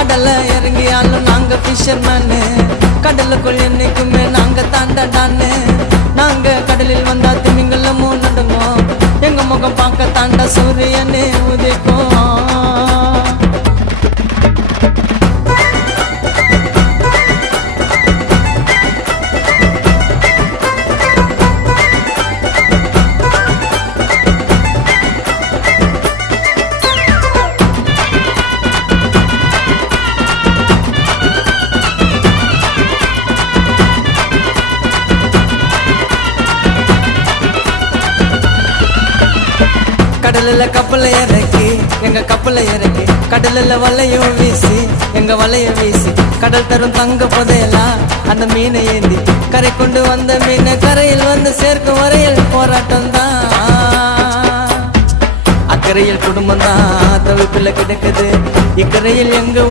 கடல்ல இறங்கியாலும் நாங்க ஃபிஷர்மேனு, கடலுக்குள் என்னைக்குமே நாங்க தாண்டடான்னு. நாங்க கடலில் வந்தா திமிங்கலமும் நடுங்கும், எங்க முகம் பார்க்க தாண்டா சூரியனே உதிக்கும். கடலில் கப்பலை இறக்கி எங்க கப்பலை இறக்கி, கடலில் வலையும் வீசி எங்க வலைய வீசி, கடல் தரும் தங்க புதையலாம் அந்த மீனை ஏந்தி, கரை கொண்டு வந்த மீனை கரையில் வந்து சேர்க்கும் வரையில் போராட்டம் தான். அக்கறையில் குடும்பம் தான் தவிப்பில் கிடக்குது, இக்கரையில் எங்க